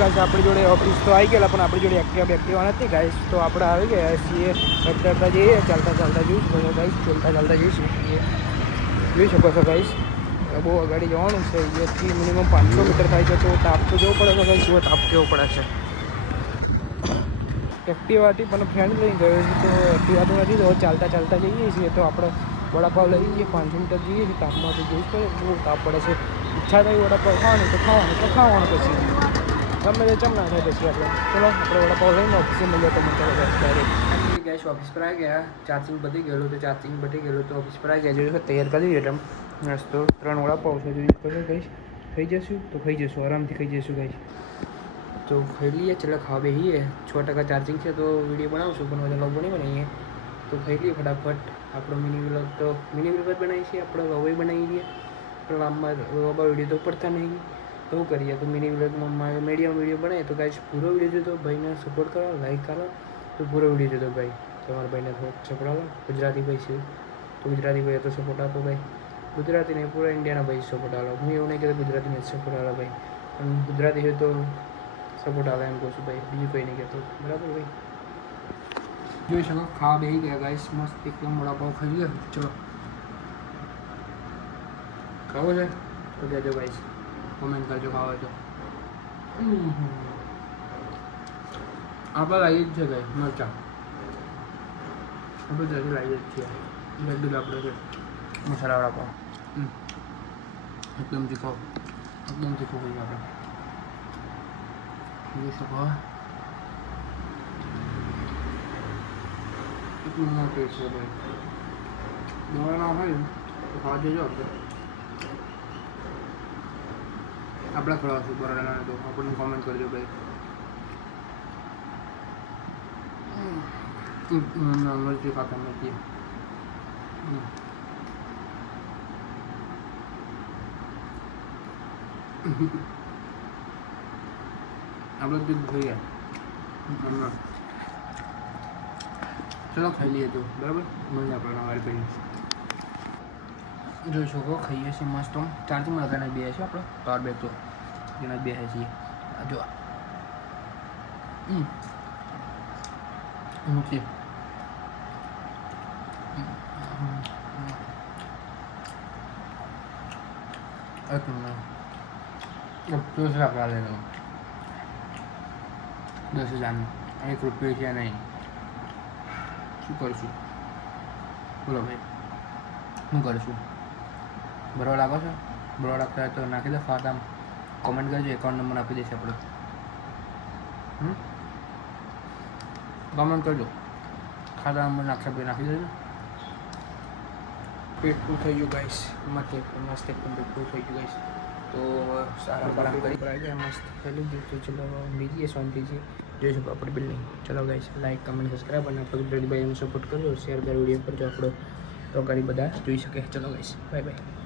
Guys આપણી જોડે office તો આવી ગયેલા પણ આપણી જોડે એક્ટિવા નથી ગાઈસ. તો આપણે આવી ગયા છીએ, રખડતા જઈએ, ચાલતા જોઈ શકો છો ગાઈસ, ચાલતા જઈશું. જોઈ શકો છો ગાઈસ, બહુ આગળ જવાનું છે. અહીંયાથી મિનિમમ 500 મીટર થાય છે. તો તાપ તો જોવો પડે છે ગાઈસ, એવો તાપ કેવો પડે છે. એક્ટિવાથી પણ ફ્રેન્ડ લઈ ગયો છે, તો એક્ટિવા તો નથી, તો ચાલતા જઈએ છીએ. તો આપણે વડાપાવ લઈ જઈએ, 500 મીટર જઈએ છીએ. તાપમાં તો જોઈ પડે, બહુ તાપ પડે છે. ઈચ્છા થઈ વડાપાવ ખાવાનું તો ખાવાનું પછી ગમે તે ચમ ના થાય પછી આપણે. ચલો આપણે વડાપાવ લઈને ઓફિસે મળીએ. તો ચાલો ડાયરેક્ટ ગેસ ઓફિસ પર આવી ગયા. ચાર્જિંગ પતી ગયેલું તો ઓફિસ પર આવી ગયા. જોયું તૈયાર કરી દીધું નાસ્તો. 3 વડાપાવ છે, જોઈ શકો છો ગાઈસ. ખાઈ જશું આરામથી ખાઈ જશું ગાઈસ. તો ખાઈ લઈએ. ચલો ખાવા બેસીએ. 6% ચાર્જિંગ છે, તો વિડીયો બનાવશું પણ બધા લોકો નહીં બનાવીએ. તો ખાઈ લઈએ ફટાફટ. આપણો મિની વ્લોગ બનાવીએ છીએ, આપણે હવે બનાવી દઈએ. પણ લાંબા વિડીયો તો પડતા નહીં, તો શું કરીએ. તો મિની વ્લોગમાં મીડિયમ વિડીયો બનાવીએ. તો ગાઈસ પૂરો વિડીયો જોતો, ભાઈને સપોર્ટ કરો, લાઈક કરો. તો પૂરો વિડીયો જોતો ભાઈ, તમારા ભાઈને થોડોક સપોર્ટ આપો. ગુજરાતી ભાઈ છે તો ગુજરાતી ભાઈ તો સપોર્ટ આપો ભાઈ. ગુજરાતી નહીં, પૂરા ઇન્ડિયાના ભાઈ સપોર્ટ આપો. હું એવું નહીં કહેતો ગુજરાતીને સપોર્ટ આપો ભાઈ, પણ ગુજરાતી હોય તો સપોર્ટ આવે એમ કહું છું ભાઈ, બીજું કંઈ નહીં કહેતો. બરાબર ભાઈ. જોઈ શકો ખાવા બેસી ગયા ગાઈસ, મસ્ત એકદમ વડાપાવ ખાઈ ગયા. ચલો ખાવો છે તો કહેજો ગાઈસ, કોમેન્ટ કરજો ખાવો તો. આપણે લાગી જ છે ભાઈ મરચાં, આપણે ત્યાંથી લાગી જ છીએ. લડ્ડુ આપણે છે મસાલા વડાપાવ, એકદમ તીખો થઈ ગયો આપણે. જોઈ શકો એટલું મોટું છે ભાઈ. દવા ના હોય તો ખાવા જજો. આપણે ખવડાવશું બરાબર, તો આપણને કોમેન્ટ કરજો ભાઈ. મરચી ખાતા નથી. આપણે દૂધ થઈ ગયા હમણાં. ચલો ખાઈ લઈએ તો બરાબર, મજા આપણે વારી કરી. જોઈ શકો ખાઈએ છીએ મસ્ત. ચાર્જિંગમાં લગાવીને બે છે આપણે પાવર બેગ, તો એના બે છીએ. જો મૂકીએ. લેવાનું 10,000 1 રૂપિયો છે નહીં. શું કરીશું બોલો ભાઈ, શું કરીશું? બરોબર લાગો છો? બરોબર લાગતા હોય તો નાખી દો ફાટામ. કોમેન્ટ કરજો, એકાઉન્ટ નંબર આપી દઈશું આપણે. કોમેન્ટ કરજો, ખાતા નંબર નાખી દેજો. પેટ ફૂલ થઈ ગયું ગાઈસ, મસ્ત એકદમ પેટ ફૂલ થઈ ગયું ગાઈસ. તો સારા બરામ કરી મસ્ત ખાઈ લીધું. તો ચલો બીજી શાંતિથી જોઈ શકો આપણી બિલ્ડિંગ. ચલો ગાઈસ, લાઈક કમેન્ટ સબસ્ક્રાઈબ અને આપણે ભાઈનું સપોર્ટ કરજો, શેર કરો, વિડીયો કરજો આપણો, તો ઘણી બધા જોઈ શકે. ચલો ગાઈસ, બાય બાય.